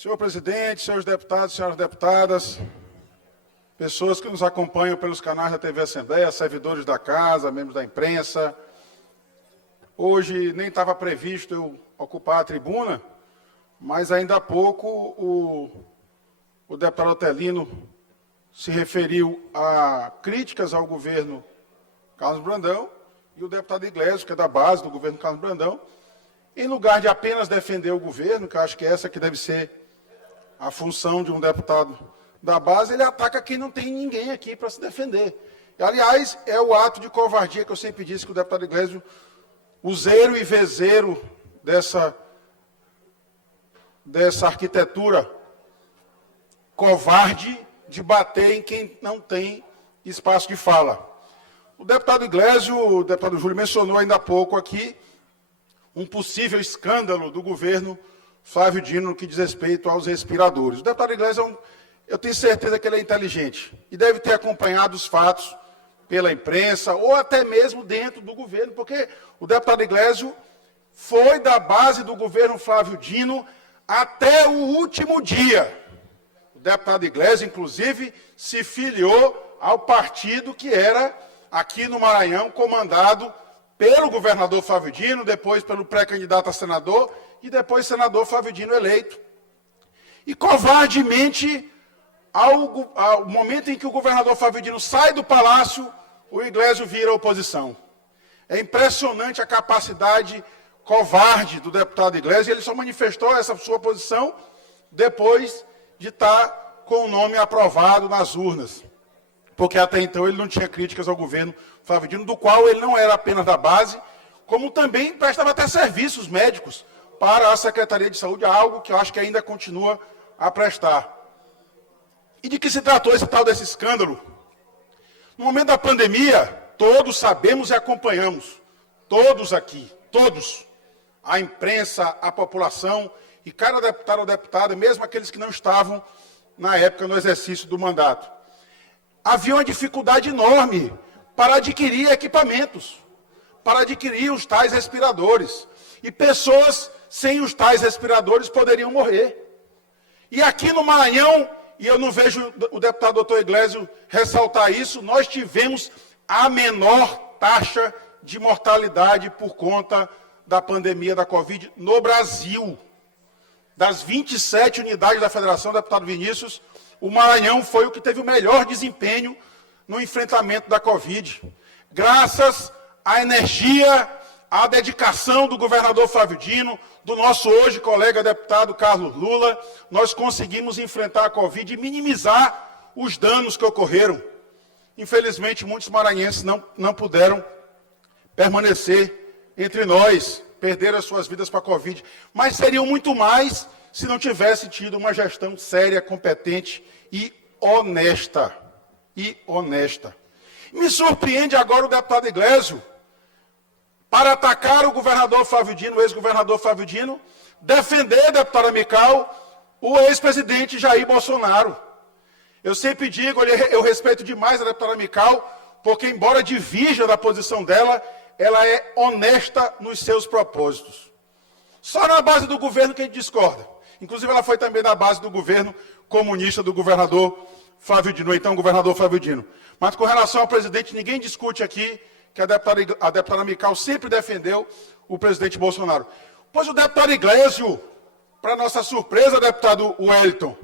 Senhor presidente, senhores deputados, senhoras deputadas, pessoas que nos acompanham pelos canais da TV Assembleia, servidores da casa, membros da imprensa. Hoje nem estava previsto eu ocupar a tribuna, mas ainda há pouco o deputado Otelino se referiu a críticas ao governo Carlos Brandão e o deputado Iglesias, que é da base do governo Carlos Brandão, em lugar de apenas defender o governo, que eu acho que essa que deve ser a função de um deputado da base, ele ataca quem não tem ninguém aqui para se defender. E, aliás, é o ato de covardia que eu sempre disse que o deputado Iglesias, useiro e vezeiro dessa arquitetura covarde de bater em quem não tem espaço de fala. O deputado Iglesias, o deputado Júlio mencionou ainda há pouco aqui um possível escândalo do governo Flávio Dino no que diz respeito aos respiradores. O deputado Iglesias, eu tenho certeza que ele é inteligente e deve ter acompanhado os fatos pela imprensa ou até mesmo dentro do governo, porque o deputado Iglesias foi da base do governo Flávio Dino até o último dia. O deputado Iglesias, inclusive, se filiou ao partido que era, aqui no Maranhão, comandado pelo governador Flávio Dino, depois pelo pré-candidato a senador e depois senador Flávio Dino eleito. E covardemente, ao momento em que o governador Flávio Dino sai do palácio, o Iglesias vira oposição. É impressionante a capacidade covarde do deputado Iglesias, e ele só manifestou essa sua posição depois de estar com o nome aprovado nas urnas. Porque até então ele não tinha críticas ao governo Flávio Dino, do qual ele não era apenas da base, como também prestava até serviços médicos para a Secretaria de Saúde, algo que eu acho que ainda continua a prestar. E de que se tratou esse tal desse escândalo? No momento da pandemia, todos sabemos e acompanhamos, todos aqui, todos, a imprensa, a população, e cada deputado ou deputada, mesmo aqueles que não estavam na época no exercício do mandato, havia uma dificuldade enorme para adquirir equipamentos, para adquirir os tais respiradores. E pessoas sem os tais respiradores poderiam morrer. E aqui no Maranhão, e eu não vejo o deputado doutor Iglesias ressaltar isso, nós tivemos a menor taxa de mortalidade por conta da pandemia da Covid no Brasil. Das 27 unidades da Federação, deputado Vinícius, o Maranhão foi o que teve o melhor desempenho no enfrentamento da Covid. Graças à energia, à dedicação do governador Flávio Dino, do nosso hoje colega deputado Carlos Lula, nós conseguimos enfrentar a Covid e minimizar os danos que ocorreram. Infelizmente, muitos maranhenses não puderam permanecer entre nós, perderam as suas vidas para a Covid, mas seriam muito mais se não tivesse tido uma gestão séria, competente e honesta. Me surpreende agora o deputado Iglesias, para atacar o governador Flávio Dino, o ex-governador Flávio Dino, defender, deputada Mical, o ex-presidente Jair Bolsonaro. Eu sempre digo, eu respeito demais a deputada Mical, porque embora divirja da posição dela, ela é honesta nos seus propósitos. Só na base do governo que a gente discorda. Inclusive, ela foi também na base do governo comunista do governador Flávio Dino, então governador Flávio Dino. Mas com relação ao presidente, ninguém discute aqui que a deputada Mical sempre defendeu o presidente Bolsonaro. Pois o deputado Iglesias, para nossa surpresa, deputado Wellington,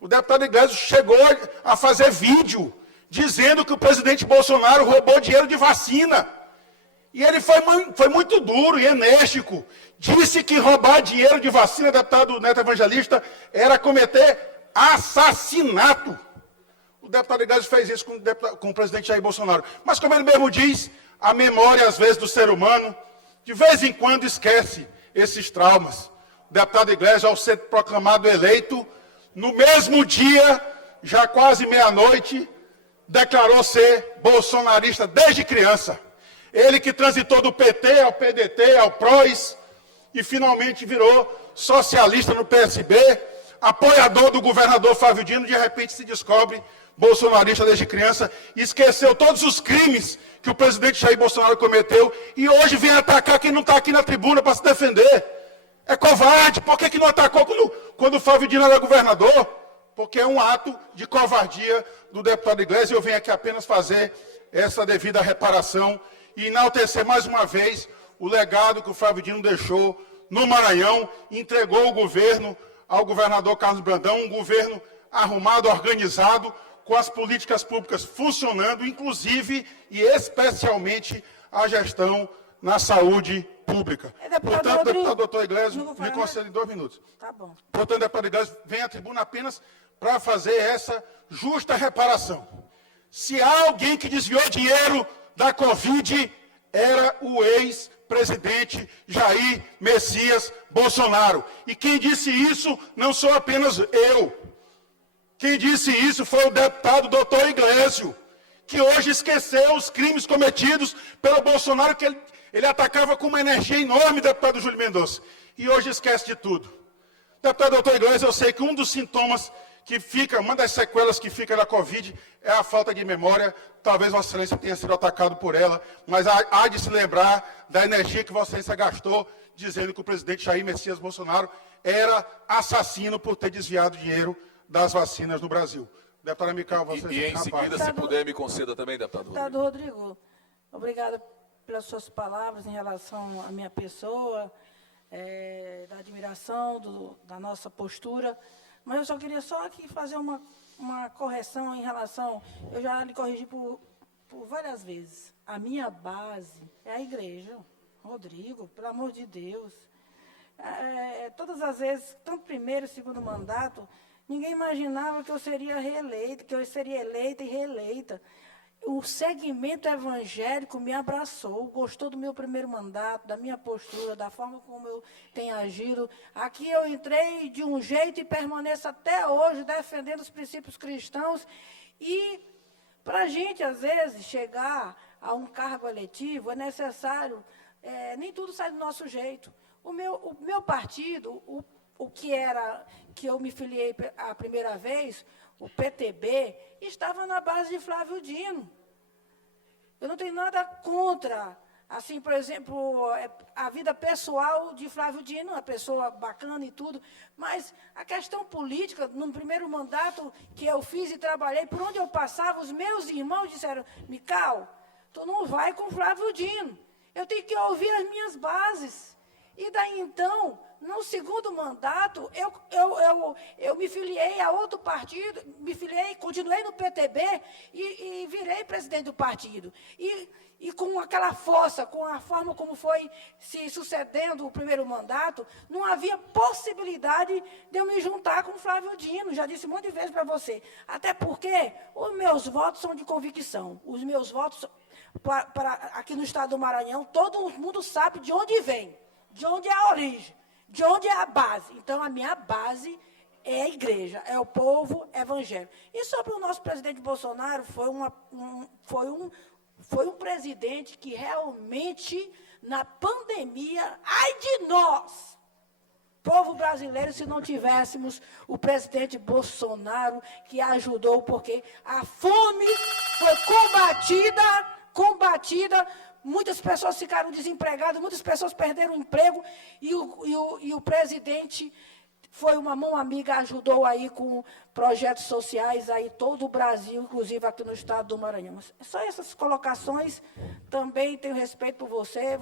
o deputado Iglesias chegou a fazer vídeo dizendo que o presidente Bolsonaro roubou dinheiro de vacina. E ele foi muito duro e enérgico. Disse que roubar dinheiro de vacina, deputado Neto Evangelista, era cometer assassinato. O deputado Iglesias fez isso com o presidente Jair Bolsonaro. Mas como ele mesmo diz, a memória, às vezes, do ser humano, de vez em quando esquece esses traumas. O deputado Iglesias, ao ser proclamado eleito, no mesmo dia, já quase meia-noite, declarou ser bolsonarista desde criança. Ele que transitou do PT ao PDT, ao PROS, e finalmente virou socialista no PSB, apoiador do governador Flávio Dino, de repente se descobre bolsonarista desde criança, esqueceu todos os crimes que o presidente Jair Bolsonaro cometeu, e hoje vem atacar quem não está aqui na tribuna para se defender. É covarde. Por que não atacou quando o Flávio Dino era governador? Porque é um ato de covardia do deputado Iglesias. Eu venho aqui apenas fazer essa devida reparação e enaltecer mais uma vez o legado que o Flávio Dino deixou no Maranhão, entregou o governo ao governador Carlos Brandão, um governo arrumado, organizado, com as políticas públicas funcionando, inclusive e especialmente a gestão na saúde pública. Portanto, deputado doutor Iglesias, me concede 2 minutos. Tá bom. Portanto, deputado Iglesias, vem à tribuna apenas para fazer essa justa reparação. Se há alguém que desviou dinheiro da Covid, era o ex-presidente Jair Messias Bolsonaro. E quem disse isso não sou apenas eu. Quem disse isso foi o deputado doutor Iglesias, que hoje esqueceu os crimes cometidos pelo Bolsonaro, que ele atacava com uma energia enorme, deputado Júlio Mendonça. E hoje esquece de tudo. Deputado doutor Iglesias, eu sei que um dos sintomas que fica, uma das sequelas que fica da Covid é a falta de memória. Talvez Vossa Excelência tenha sido atacado por ela, mas há de se lembrar da energia que Vossa Excelência gastou dizendo que o presidente Jair Messias Bolsonaro era assassino por ter desviado dinheiro das vacinas no Brasil. Deputada Mical, Vossa Excelência. E em seguida, se puder, me conceda também, deputado Rodrigo. Deputado Rodrigo, obrigada pelas suas palavras em relação à minha pessoa, da admiração, da nossa postura. Mas eu só queria aqui fazer uma correção em relação... Eu já lhe corrigi por várias vezes. A minha base é a igreja. Rodrigo, pelo amor de Deus. Todas as vezes, tanto primeiro e segundo mandato, ninguém imaginava que eu seria reeleita, que eu seria eleita e reeleita. O segmento evangélico me abraçou, gostou do meu primeiro mandato, da minha postura, da forma como eu tenho agido. Aqui eu entrei de um jeito e permaneço até hoje defendendo os princípios cristãos. E para a gente, às vezes, chegar a um cargo eletivo, é necessário, nem tudo sai do nosso jeito. O meu partido, o que eu me filiei a primeira vez, o PTB, estava na base de Flávio Dino. Eu não tenho nada contra, assim, por exemplo, a vida pessoal de Flávio Dino, uma pessoa bacana e tudo, mas a questão política, no primeiro mandato que eu fiz e trabalhei, por onde eu passava, os meus irmãos disseram, Mical, tu não vai com Flávio Dino, eu tenho que ouvir as minhas bases. E daí, então, no segundo mandato, eu me filiei a outro partido, continuei no PTB e virei presidente do partido. E com aquela força, com a forma como foi se sucedendo o primeiro mandato, não havia possibilidade de eu me juntar com o Flávio Dino, já disse um monte de vezes para você. Até porque os meus votos são de convicção. Os meus votos, aqui no estado do Maranhão, todo mundo sabe de onde vem. De onde é a origem, de onde é a base. Então, a minha base é a igreja, é o povo evangélico. E sobre o nosso presidente Bolsonaro, foi um presidente que realmente, na pandemia, ai de nós, povo brasileiro, se não tivéssemos o presidente Bolsonaro, que ajudou, porque a fome foi combatida, muitas pessoas ficaram desempregadas, muitas pessoas perderam o emprego, e o presidente foi uma mão amiga, ajudou aí com projetos sociais, aí todo o Brasil, inclusive aqui no estado do Maranhão. Só essas colocações, também tenho respeito por você,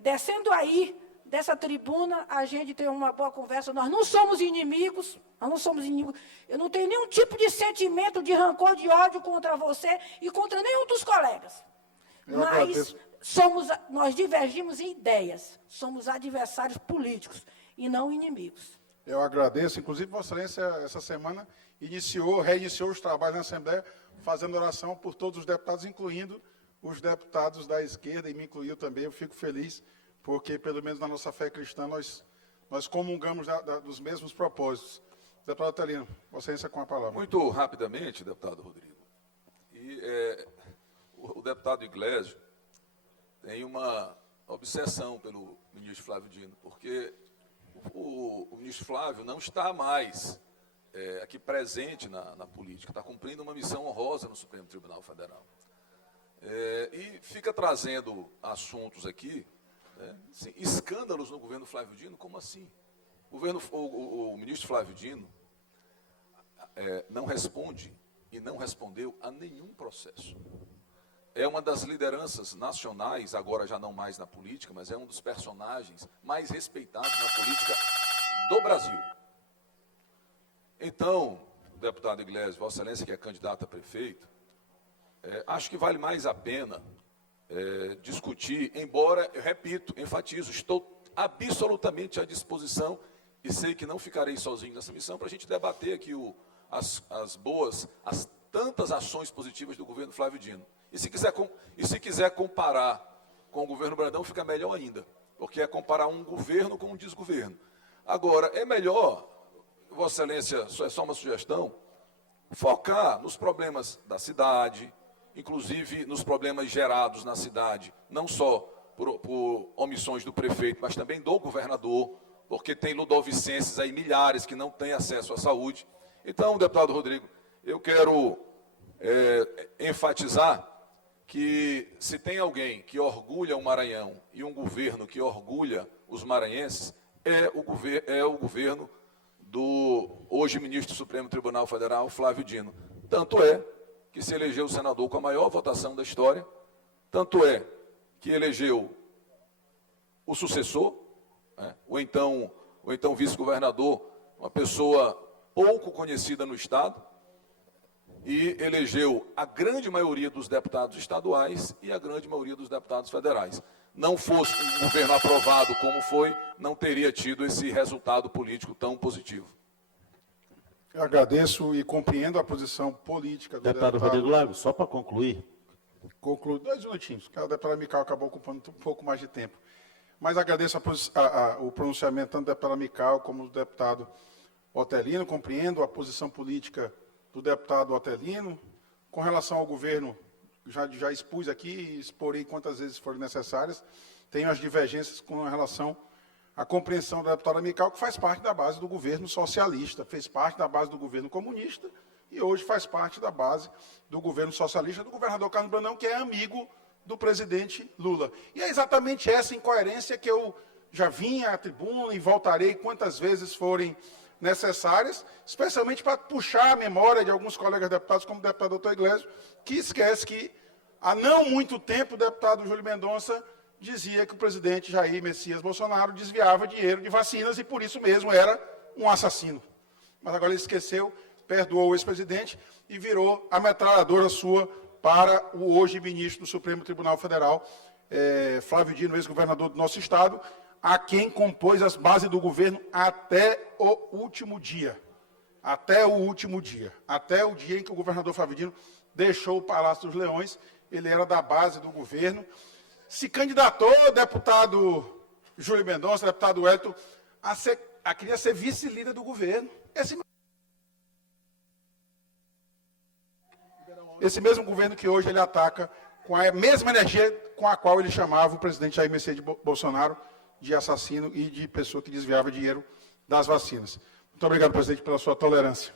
descendo aí dessa tribuna, a gente tem uma boa conversa, nós não somos inimigos, eu não tenho nenhum tipo de sentimento de rancor, de ódio contra você e contra nenhum dos colegas. Mas nós divergimos em ideias, somos adversários políticos e não inimigos. Eu agradeço, inclusive, Vossa Excelência, essa semana, reiniciou os trabalhos na Assembleia, fazendo oração por todos os deputados, incluindo os deputados da esquerda, e me incluiu também. Eu fico feliz, porque, pelo menos na nossa fé cristã, nós comungamos dos mesmos propósitos. Deputado Adelino, Vossa Excelência com a palavra. Muito rapidamente, deputado Rodrigo. O deputado Iglesias tem uma obsessão pelo ministro Flávio Dino, porque o ministro Flávio não está mais aqui presente na política, está cumprindo uma missão honrosa no Supremo Tribunal Federal. E fica trazendo assuntos aqui Sim, escândalos no governo Flávio Dino, como assim? O ministro Flávio Dino não responde e não respondeu a nenhum processo. É uma das lideranças nacionais, agora já não mais na política, mas é um dos personagens mais respeitados na política do Brasil. Então, deputado Iglesias, Vossa Excelência, que é candidato a prefeito, acho que vale mais a pena discutir, embora, eu repito, enfatizo, estou absolutamente à disposição e sei que não ficarei sozinho nessa missão para a gente debater aqui as tantas ações positivas do governo Flávio Dino. E se quiser comparar com o governo Brandão, fica melhor ainda, porque é comparar um governo com um desgoverno. Agora, é melhor, Vossa Excelência, é só uma sugestão, focar nos problemas da cidade, inclusive nos problemas gerados na cidade, não só por omissões do prefeito, mas também do governador, porque tem ludovicenses aí, milhares, que não têm acesso à saúde. Então, deputado Rodrigo, eu quero enfatizar que se tem alguém que orgulha o Maranhão e um governo que orgulha os maranhenses, é o governo do hoje ministro do Supremo Tribunal Federal, Flávio Dino. Tanto é que se elegeu o senador com a maior votação da história, tanto é que elegeu o sucessor, ou então vice-governador, uma pessoa pouco conhecida no Estado, e elegeu a grande maioria dos deputados estaduais e a grande maioria dos deputados federais. Não fosse um governo aprovado como foi, não teria tido esse resultado político tão positivo. Eu agradeço e compreendo a posição política do deputado Rodrigo Lago, só para concluir. Concluo 2 minutinhos, porque o deputado Mical acabou ocupando um pouco mais de tempo. Mas agradeço o pronunciamento tanto do deputado Mical como do deputado Otelino, compreendo a posição política do deputado Otelino. Com relação ao governo, já expus aqui e exporei quantas vezes forem necessárias. Tenho as divergências com relação à compreensão da deputada Mical, que faz parte da base do governo socialista, fez parte da base do governo comunista e hoje faz parte da base do governo socialista do governador Carlos Brandão, que é amigo do presidente Lula. E é exatamente essa incoerência que eu já vim à tribuna e voltarei quantas vezes forem necessárias, especialmente para puxar a memória de alguns colegas deputados, como o deputado Dr. Iglesias, que esquece que, há não muito tempo, o deputado Júlio Mendonça dizia que o presidente Jair Messias Bolsonaro desviava dinheiro de vacinas e, por isso mesmo, era um assassino. Mas agora ele esqueceu, perdoou o ex-presidente e virou a metralhadora sua para o hoje ministro do Supremo Tribunal Federal, Flávio Dino, ex-governador do nosso estado, a quem compôs as bases do governo até o último dia. Até o último dia. Até o dia em que o governador Flávio Dino deixou o Palácio dos Leões, ele era da base do governo. Se candidatou, deputado Júlio Mendonça, deputado Wellington, queria ser vice-líder do governo. Esse mesmo governo que hoje ele ataca com a mesma energia com a qual ele chamava o presidente Jair Messias Bolsonaro de assassino e de pessoa que desviava dinheiro das vacinas. Muito obrigado, presidente, pela sua tolerância.